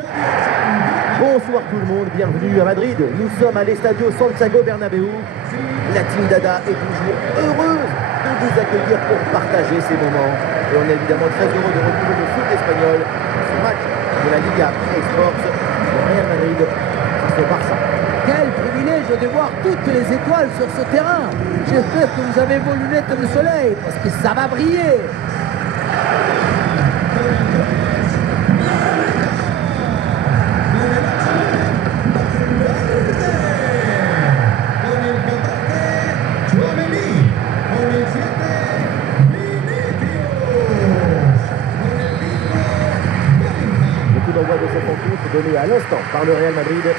Bonsoir tout le monde, bienvenue à Madrid. Nous sommes à l'Estadio Santiago Bernabéu. La Team Dada est toujours heureuse de vous accueillir pour partager ces moments. Et on est évidemment très heureux de retrouver le foot espagnol. Ce match de la Liga Esports, le Real Madrid face au Barça. Quel privilège de voir toutes les étoiles sur ce terrain. J'espère que vous avez vos lunettes de soleil parce que ça va briller. D'envoi de cette rencontre donné à l'instant par le Real Madrid. Et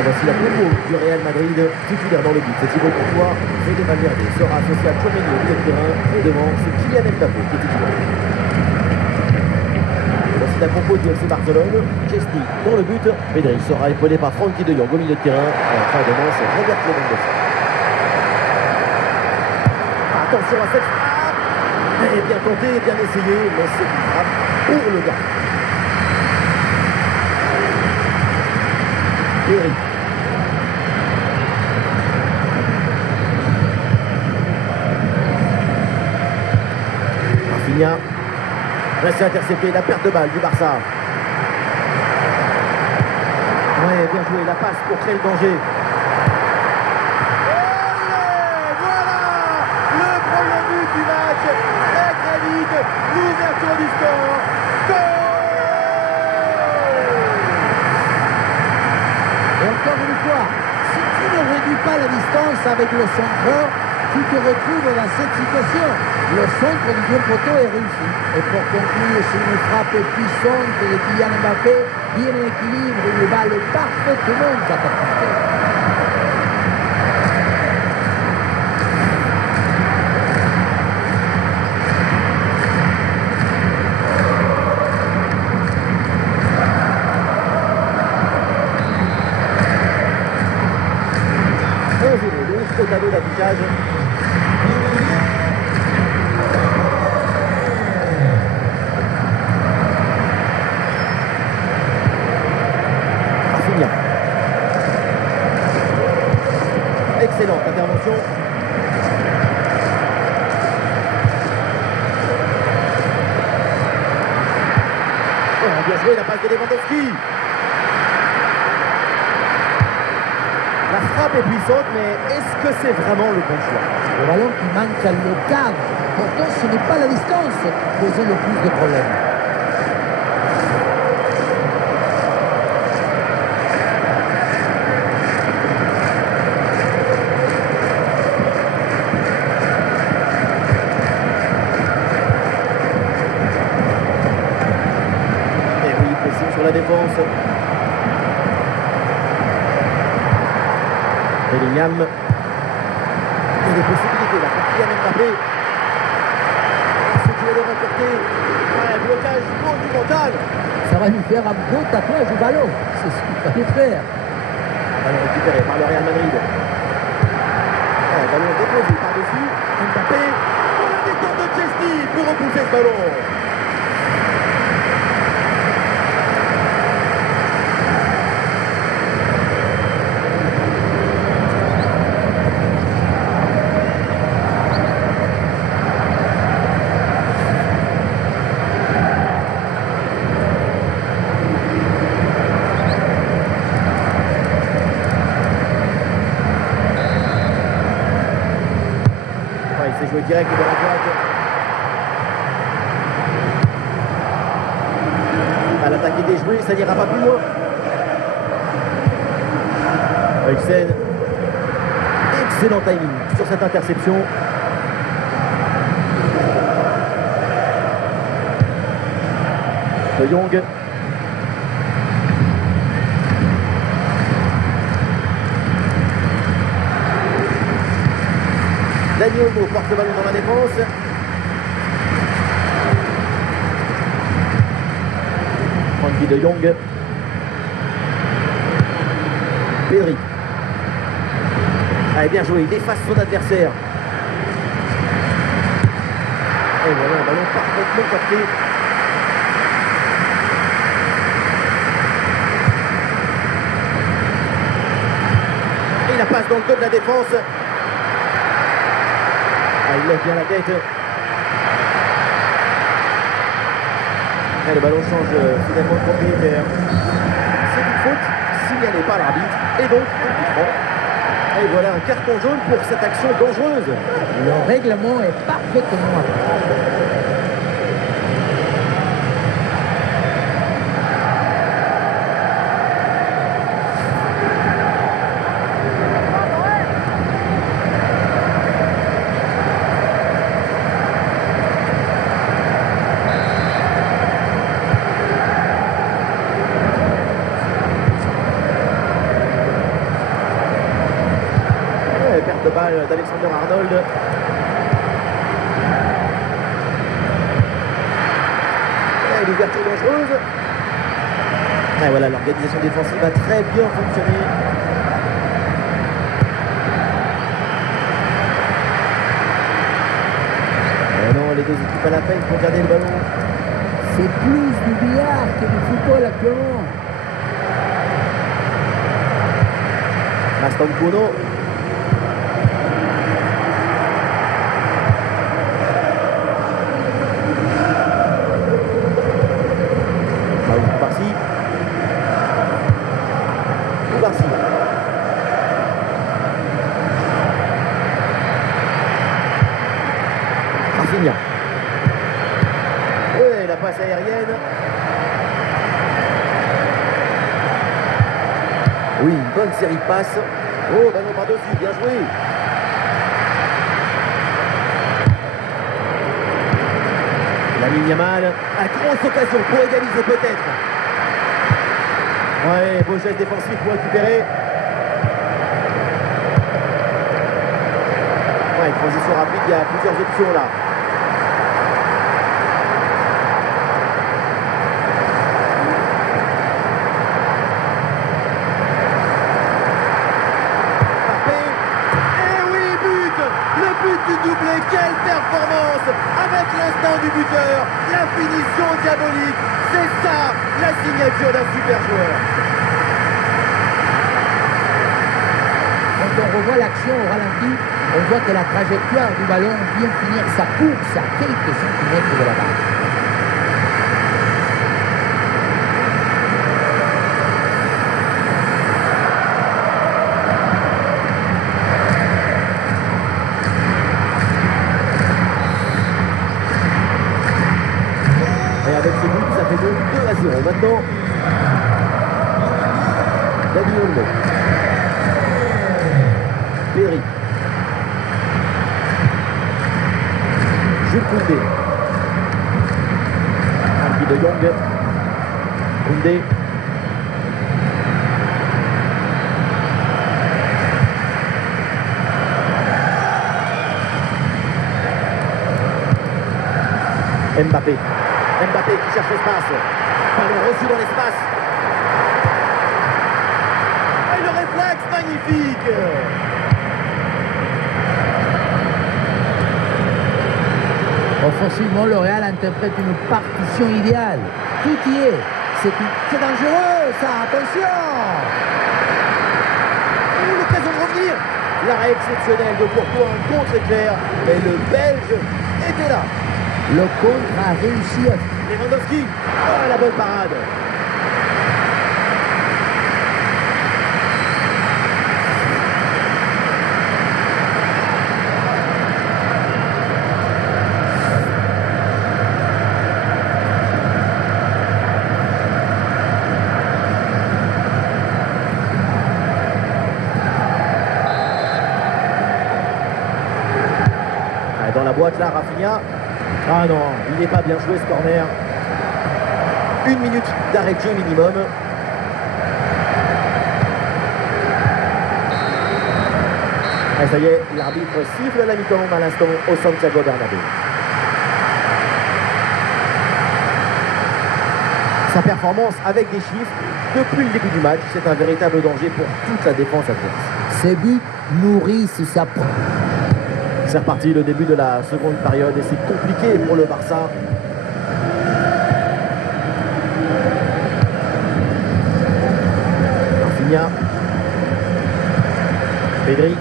voici la combo du Real Madrid, titulaire dans le but. C'est Thibaut Courtois, Fede Valverde sera associé à Tchouaméni au milieu de terrain, et devant c'est Kylian Mbappé qui est titulaire. Voici la compo du FC Barcelone, Chesney dans le but, Pedri sera épaulé par Frenkie de Jong au milieu de terrain, et enfin devant c'est Robert Lewandowski. Attention à cette frappe. Et bien tenté, bien essayé, mais c'est une frappe pour le gars. Pedri. Rafinha. Reste intercepté, la perte de balle du Barça. Ouais, bien joué, la passe pour créer le danger. L'ouverture du score. Et encore une fois, si tu ne réduis pas la distance avec le centreur, tu te retrouves dans cette situation. Le centre du jeu poteau est réussi. Et pour conclure, c'est une frappe puissante de Kylian Mbappé, bien en équilibre, une balle parfaitement catapultée. Au tableau d'affichage. Rafinha. Excellente intervention. Oh, bien joué la passe de Lewandowski. La frappe est puissante, mais est-ce que c'est vraiment le bon choix? Le ballon qui manque le cadre. Pourtant, ce n'est pas la distance qui pose le plus de problèmes. Et oui, pressing sur la défense. Bellingham. Il y a des possibilités là pour Kylian Mbappé. Ce duel est remporté. Ouais, blocage monumental. Ça va lui faire un beau tatouage au ballon. C'est ce qu'il fallait faire. Ballon récupéré par le Real Madrid. Ouais, ballon déposé par-dessus. Mbappé. Oh, la détente de Chesney pour repousser ce ballon. Il s'est joué direct de la droite. À l'attaque est déjouée, ça n'ira pas plus loin. Eriksen. Excellent timing sur cette interception. De Jong. Dani Olmo porte le ballon dans la défense. Frenkie de Jong. Pedri. Allez, bien joué, il efface son adversaire. Et voilà un ballon parfaitement capté. dans le dos de la défense. Ah, il lève bien la tête. Et le ballon change finalement de propriétaire. C'est une faute signalée par l'arbitre et donc un coup franc. Et voilà un carton jaune pour cette action dangereuse. Le règlement est parfaitement appliqué. Perte de balle d'Alexander Arnold. Et l'ouverture dangereuse. Et voilà, l'organisation défensive a très bien fonctionné. Et non, les deux équipes à la peine pour garder le ballon. C'est plus du billard que du football actuellement. Aston Kuno. Ouais, la passe aérienne. Oui, une bonne série de passes. Oh, ballon par-dessus, bien joué. Lamine Yamal, à grosse occasion pour égaliser peut-être. Ouais, beau geste défensif pour récupérer. Ouais, transition rapide, il y a plusieurs options là. Du doublé, quelle performance avec l'instinct du buteur, la finition diabolique, c'est ça la signature d'un super joueur. Quand on revoit l'action au ralenti, on voit que la trajectoire du ballon vient finir sa course à quelques centimètres de la barre. Avec ce but, ça fait donc 2-0. Maintenant, David Olmo. Pedri. Jules Koundé. Andy de Jong. Koundé. Mbappé. Mbappé qui cherche l'espace. Ballon reçu dans l'espace. Et le réflexe magnifique. Offensivement, le Real interprète une partition idéale. Tout y est. C'est dangereux, ça. Attention. L'occasion de revenir. L'arrêt exceptionnel de Courtois, un contre-éclair. Et le Belge était là. Le contre a réussi à... Lewandowski, oh, la bonne parade. Dans la boîte là, Rafinha. Ah non, il n'est pas bien joué ce corner. 1 minute d'arrêt de jeu minimum. Et ça y est, l'arbitre siffle la mi-temps à l'instant au Santiago Bernabéu. Sa performance avec des chiffres depuis le début du match, c'est un véritable danger pour toute la défense adverse. Ces buts nourrissent sa... C'est reparti, le début de la seconde période et c'est compliqué pour le Barça. Rafinha. Pedri.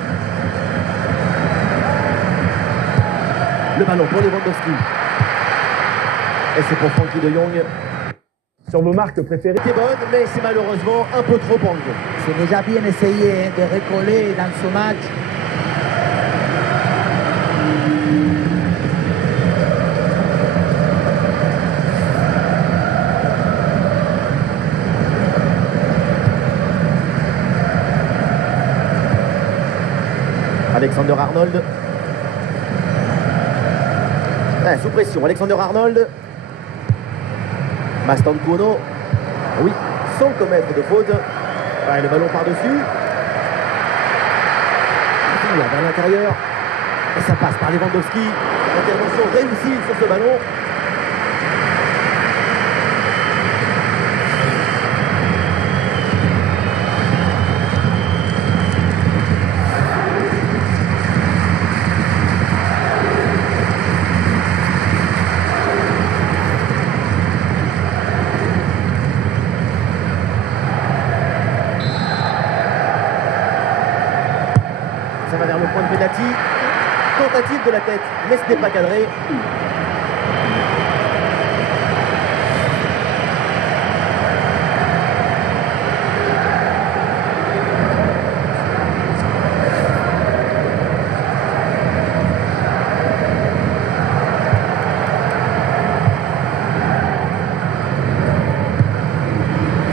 ballon pour Lewandowski. Et c'est pour Frankie de Jong. Sur vos marques préférées. C'est bonne, mais c'est malheureusement un peu trop en jeu. C'est déjà bien essayé de recoller dans ce match. Alexander Arnold. Ah, sous pression, Alexander Arnold. Mastantuono. Oui, sans commettre de faute. Ouais, le ballon par-dessus. Là, vers l'intérieur. Et ça passe par Lewandowski. Intervention réussie sur ce ballon. Ça va vers le point de pénalty. Tentative de la tête, mais ce n'est pas cadré.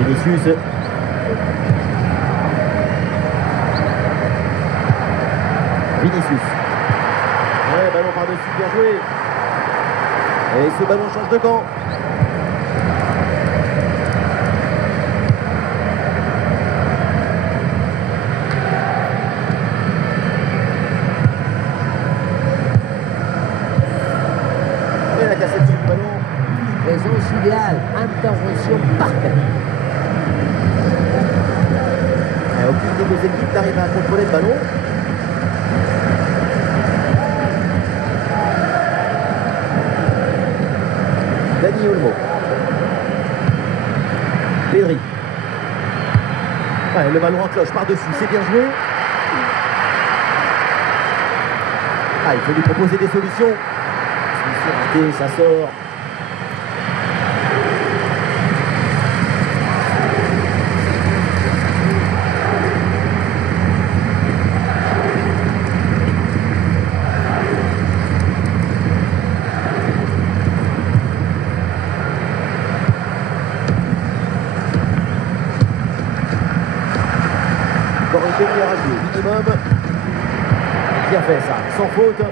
Vinicius. Vinicius. Ouais, ballon par-dessus, bien joué. Et ce ballon change de camp. Et la cassette du ballon. Présence idéale, intervention parfaite. Et aucune des deux équipes n'arrive à contrôler le ballon. Dani Olmo. Pedri. Ouais, le ballon en cloche par-dessus, c'est bien joué. Ah, il faut lui proposer des solutions. Solution ratée, ça sort. Encore une demi-heure à jouer, minimum. Bien fait ça, sans faute.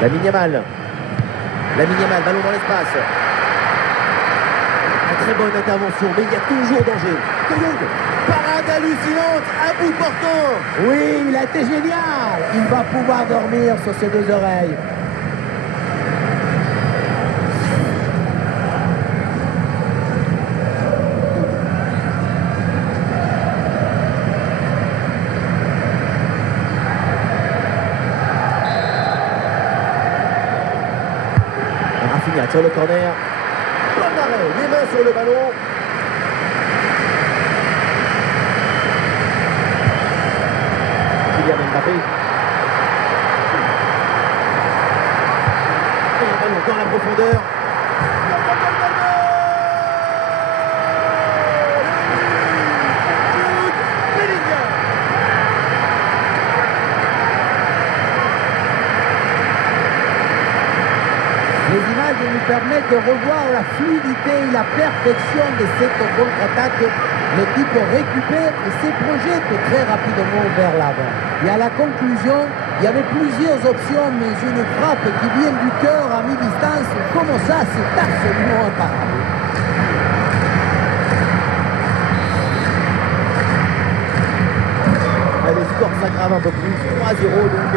Lamine Yamal. Lamine Yamal, ballon dans l'espace. Une très bonne intervention, mais il y a toujours danger. De Jong, parade hallucinante, à bout portant. Oui, il a été génial. Il va pouvoir dormir sur ses deux oreilles. Rafinha sur le corner. Bon arrêt, les mains sur le ballon. Kylian Mbappé. Et le ballon dans la profondeur. Jude Bellingham. Les images nous permettent de revoir la fluidité et la perfection de cette contre-attaque. L'équipe récupère et se projette très rapidement vers l'avant. Et à la conclusion, il y avait plusieurs options, mais une frappe qui vient du cœur à mi-distance, comme ça, c'est absolument imparable. Le score s'aggrave un peu plus. 3-0 donc.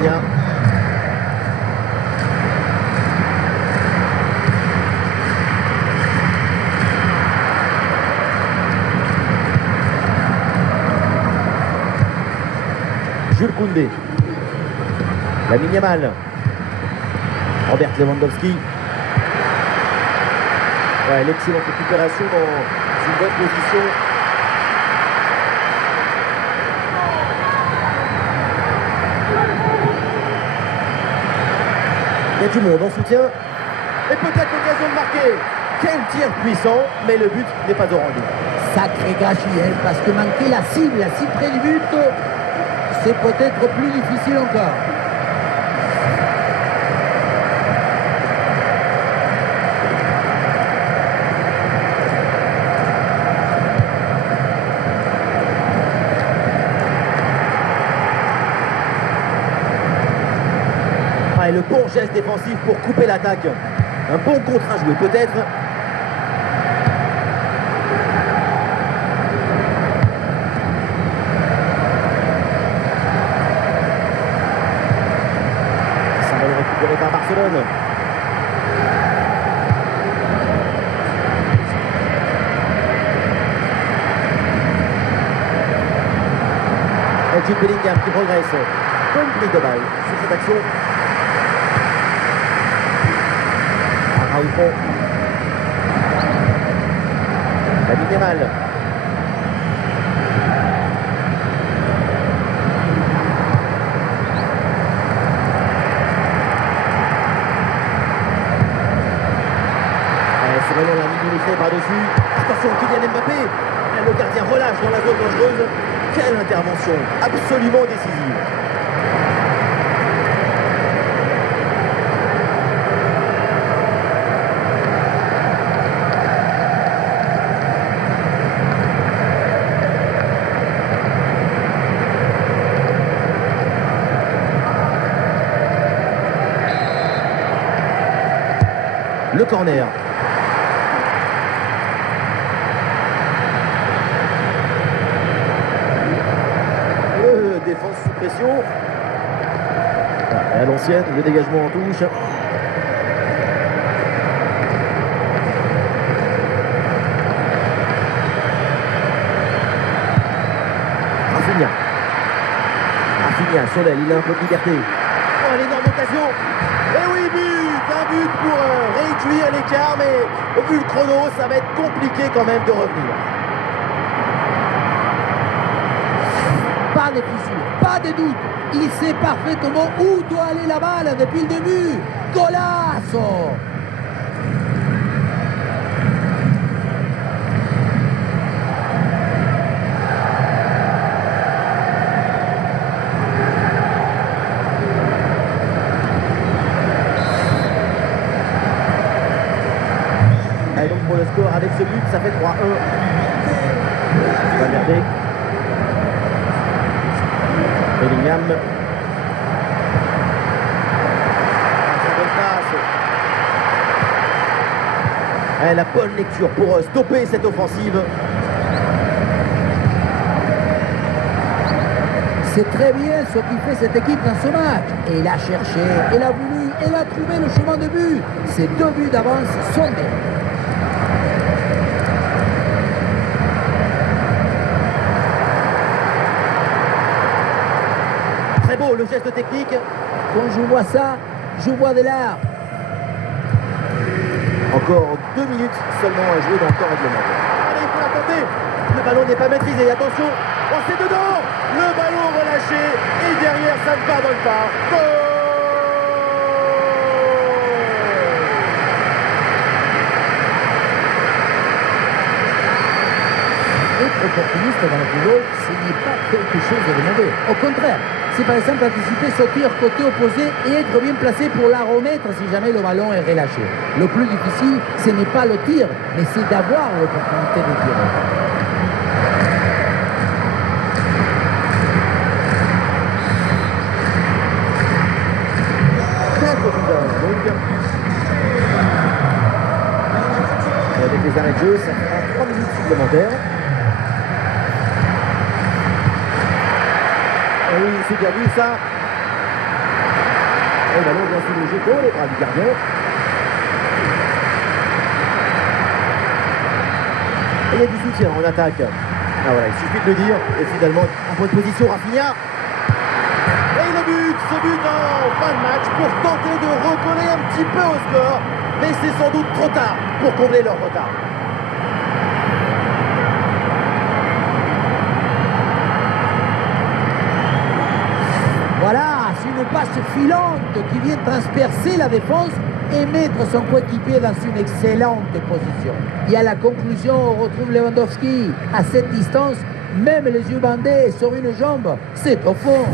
Bien. Jules Koundé. Lamine Yamal. Robert Lewandowski. Ouais, l'excellente récupération dans une bonne position. Il y a du monde en soutien. Et peut-être l'occasion de marquer. Quel tir puissant, mais le but n'est pas au rendez-vous. Sacré gâchis, hein, parce que manquer la cible si près du but, c'est peut-être plus difficile encore. Et le bon geste défensif pour couper l'attaque. Un bon contre à jouer peut-être. Ça va le récupérer par Barcelone. Et Jude Bellingham qui progresse. Bonne prise de balle sur cette action. Araujo. Lamine Yamal. Ce ballon l'a mis du par-dessus. Attention, Kylian Mbappé. Le gardien relâche dans la zone dangereuse. Quelle intervention absolument décisive. Le corner. Défense sous pression. Et à l'ancienne, le dégagement en touche. Rafinha, Soleil, il a un peu de liberté. Oh, l'énorme occasion. Et oui, but. Un but pour réduire l'écart, mais au vu le chrono, ça va être compliqué quand même de revenir. Pas de fissure, pas de doute. Il sait parfaitement où doit aller la balle depuis le début. Golazo! Et donc pour le score, avec ce but, ça fait 3-1. On va regarder. Bellingham. Très bonne passe. La bonne lecture pour stopper cette offensive. C'est très bien ce qui fait cette équipe dans ce match. Elle a cherché, elle a voulu, elle a trouvé le chemin de but. Ces 2 buts d'avance sont bien. Très beau le geste technique. Quand je vois ça, je vois de l'art. Encore 2 minutes seulement à jouer dans le temps réglementaire. Allez, il faut la tenter. Le ballon n'est pas maîtrisé. Attention. Oh, c'est dedans. Le ballon relâché. Et derrière, ça ne pardonne pas. Goal. Être opportuniste dans le football, ce n'est pas quelque chose de mauvais. Au contraire, c'est par exemple anticiper ce tir côté opposé et être bien placé pour la remettre si jamais le ballon est relâché. Le plus difficile, ce n'est pas le tir, mais c'est d'avoir l'opportunité de tirer. Et avec les arrêts de jeu, ça fera 3 minutes supplémentaires. Et oui, c'est bien vu ça. Et le ballon vient sous le jeu pour les bras du gardien. Et il y a du soutien en attaque. Ah voilà, il suffit de le dire. Et finalement, en bonne position, Rafinha. Et le but, ce but en fin de match pour tenter de recoller un petit peu au score. Mais c'est sans doute trop tard pour combler leur retard. Voilà, une passe filante qui vient transpercer la défense et mettre son coéquipier dans une excellente position. Et à la conclusion, on retrouve Lewandowski à cette distance, même les yeux bandés sur une jambe, c'est au fond.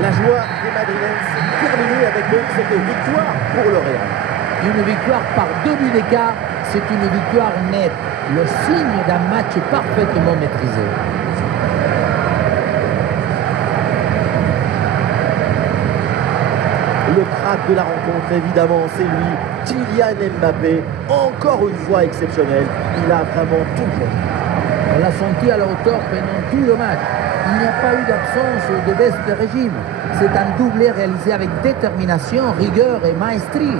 La joie des Madrilènes s'est terminée avec donc cette victoire pour le Real. Une victoire par 2 buts d'écart, c'est une victoire nette, le signe d'un match parfaitement maîtrisé. Le crack de la rencontre, évidemment, c'est lui, Kylian Mbappé, encore une fois exceptionnel. Il a vraiment tout fait. On l'a senti à la hauteur pendant tout le match. Il n'y a pas eu d'absence de baisse de régime. C'est un doublé réalisé avec détermination, rigueur et maestrie.